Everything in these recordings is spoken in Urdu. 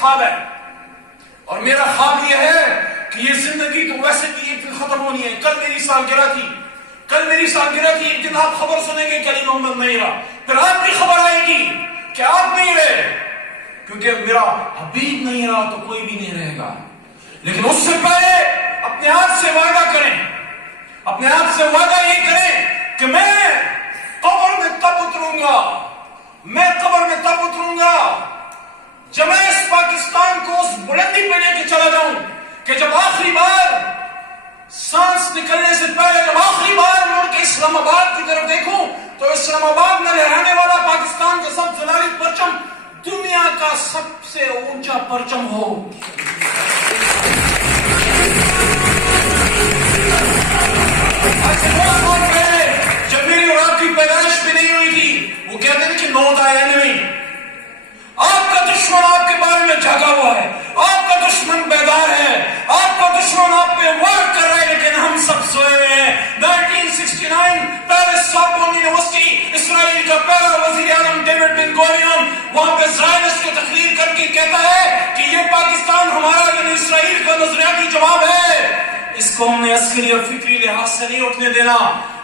خواب ہے، اور میرا خواب یہ ہے کہ یہ زندگی تو ویسے بھی ایک دن ختم ہونی ہے. کل میری سالگرہ تھی، ایک دن آپ خبر سنیں گے کہ علی محمد نہیں رہا، پھر آپ کی خبر آئے گی کہ آپ نہیں رہے، کیونکہ میرا حبیب نہیں رہا تو کوئی بھی نہیں رہے گا. لیکن اس سے پہلے اپنے آپ سے وعدہ کریں، اپنے آپ سے وعدہ یہ کریں کہ میں قبر میں تب اتروں گا جب میں اس پاکستان کو اس بلندی پہ لے کے چلا جاؤں کہ جب آخری بار سانس نکلنے سے پہلے، جب آخری بار مڑ کے اسلام آباد کی طرف دیکھوں تو اسلام آباد میں لہرانے والا پاکستان کا سب جلالی پرچم دنیا کا سب سے اونچا پرچم ہو. جب میری اور آپ کی پیدائش بھی نہیں ہوئی تھی، وہ کہتے ہیں کہ نو دا اینمی، آپ کا دشمن آپ کے بارے میں جاگا ہوا ہے، آپ کا دشمن بیدار ہے، آپ کا دشمن آپ پہ وار کر رہا ہے، لیکن ہم سب سوئے ہوئے ہیں. 1969 پیرس سوربون یونیورسٹی، اسرائیل کا پہلا وزیر اعظم ڈیوڈ بن گوریون وہاں پہ زائنسٹ کی تقریر کر کے کہتا ہے کہ یہ پاکستان ہمارا یعنی اسرائیل کا نظریاتی جواب ہے. اس کو ہم نے عسکری اور فکری لحاظ سے نہیں اٹھنے دینا،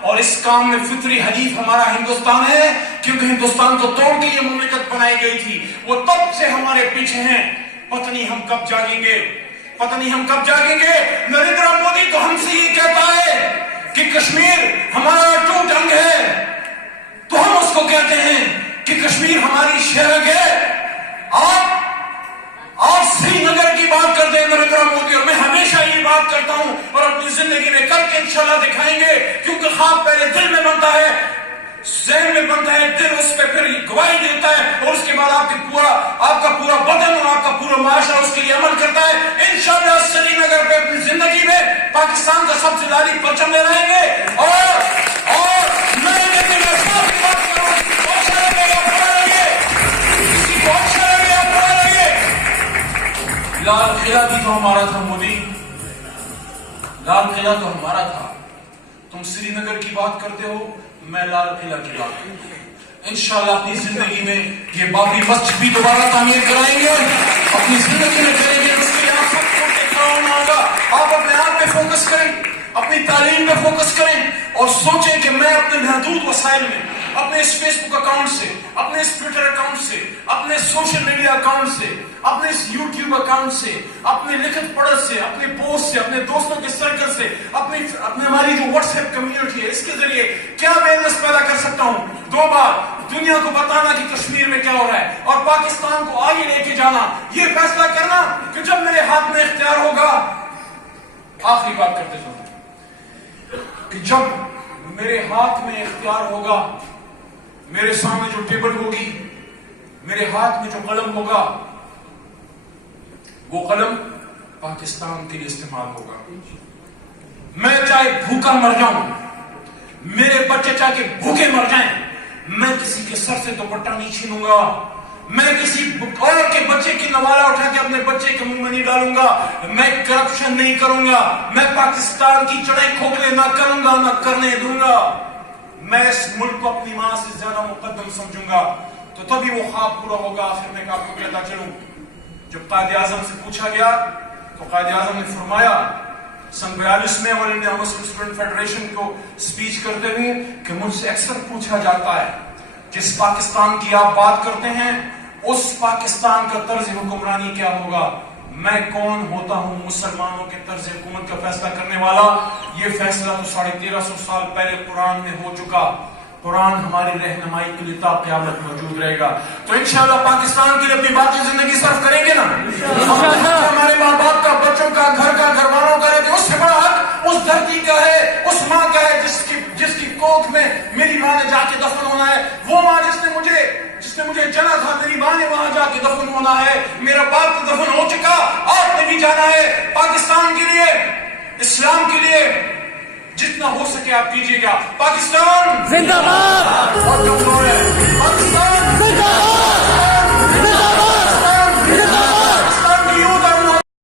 اور اس کام میں فطری حلیف ہمارا ہندوستان ہے، کیونکہ ہندوستان کو توڑ کے یہ مملکت بنائی گئی تھی. وہ تب سے ہمارے پیچھے ہیں، پتہ نہیں ہم کب جاگیں گے. نریندر مودی تو ہم سے یہ کہتا ہے کہ کشمیر ہمارا ٹوٹ انگ ہے، تو ہم اس کو کہتے ہیں کہ کشمیر ہماری شہرگ ہے. آپ سری نگر کی بات کرتے ہیں نریندر مودی، اور میں ہمیشہ یہ بات کرتا ہوں اور اپنی زندگی میں کر کے انشاءاللہ دکھائیں گے، کیونکہ خواب پہلے دل میں بنتا ہے، ذہن میں بنتا ہے، دل اس پہ پھر گواہی دیتا ہے، اور اس کے بعد آپ کا پورا بدن اور آپ کا پورا معاشرہ اس کے لیے عمل کرتا ہے. انشاءاللہ سری نگر پہ اپنی زندگی میں پاکستان کا سب سے لالی پرچم لے رہیں گے. اور میں لال قلعہ بھی تو ہمارا تھا مودی، لال قلعہ تو ہمارا تھا. تم سری نگر کی بات کرتے ہو، میں لال قلعہ کی بات کرتا ہوں. انشاءاللہ اپنی زندگی میں یہ بابری مسجد بھی دوبارہ تعمیر کرائیں گے، اپنی زندگی میں کریں گے. اس کے لیے آپ سب کو دیکھنا ہوگا. آپ اپنے آپ پہ فوکس کریں، اپنی تعلیم پہ فوکس کریں، اور سوچیں کہ میں اپنے محدود وسائل میں، اپنے اس فیس بک اکاؤنٹ سے، اپنے اس ٹویٹر اکاؤنٹ سے، اپنے سوشل میڈیا اکاؤنٹ سے، اپنے اس یوٹیوب اکاؤنٹ سے، اپنے لکھت پڑھت سے، اپنے پوسٹ سے، اپنے دوستوں کے سرکل سے، اپنے ہماری جو واٹس ایپ کمیونٹی ہے، اس کے ذریعے کیا اویئرنیس پیدا کر سکتا ہوں. 2 بار دنیا کو بتانا کہ کشمیر میں کیا ہو رہا ہے، اور پاکستان کو آگے لے کے جانا. یہ فیصلہ کرنا کہ جب میرے ہاتھ میں اختیار ہوگا، آخری بات کرتے چلو، کہ جب میرے ہاتھ میں اختیار ہوگا، میرے سامنے جو ٹیبل ہوگی، میرے ہاتھ میں جو قلم ہوگا، وہ قلم پاکستان کے لیے استعمال ہوگا. میں چاہے بھوکا مر جاؤں، میرے بچے چاہے بھوکے مر جائیں، میں کسی کے سر سے دوپٹہ نہیں چھینوں گا، میں کسی اور کے بچے کی نوالا اٹھا کے اپنے بچے کے منہ میں نہیں ڈالوں گا، میں کرپشن نہیں کروں گا، میں پاکستان کی جڑیں کھوکھلے نہ کروں گا، نہ کرنے دوں گا. میں اس ملک کو اپنی ماں سے زیادہ مقدم سمجھوں گا. تو تبھی وہ خواب پورا ہوگا. آخر میں آپ کو کہتا چلوں، جب قائد اعظم سے پوچھا گیا تو قائد اعظم نے فرمایا سن 42 میں اور انڈیا مسلم اسٹوڈنٹ فیڈریشن کو سپیچ کرتے ہوئے کہ مجھ سے اکثر پوچھا جاتا ہے جس پاکستان کی آپ بات کرتے ہیں اس پاکستان کا طرز حکمرانی کیا ہوگا. میں کون ہوتا ہوں مسلمانوں کے طرز حکومت کا فیصلہ کرنے والا. یہ فیصلہ تو 1350 سال پہلے قرآن میں ہو چکا. قرآن ہماری رہنمائی کے لیے تا قیامت موجود رہے گا. تو انشاءاللہ پاکستان کے لیے اپنی باقی زندگی صرف کریں گے نا. ہمارے ماں باپ کا، بچوں کا، گھر کا، گھر والوں کا ہے. اس سے بڑا حق اس دھرتی کا ہے، اس ماں کا ہے جس کی کوکھ میں میری ماں نے جا کے دفن ہونا ہے. وہ ماں جس نے مجھے جنا تھا، میری ماں نے وہاں جا کے دفن ہونا ہے. میرا باپ تو دفن ہو چکا، آپ نے بھی جانا ہے. پاکستان کے لیے، اسلام کے لیے جتنا ہو سکے آپ کیجیے گا. پاکستان زندہ باد. پاکستان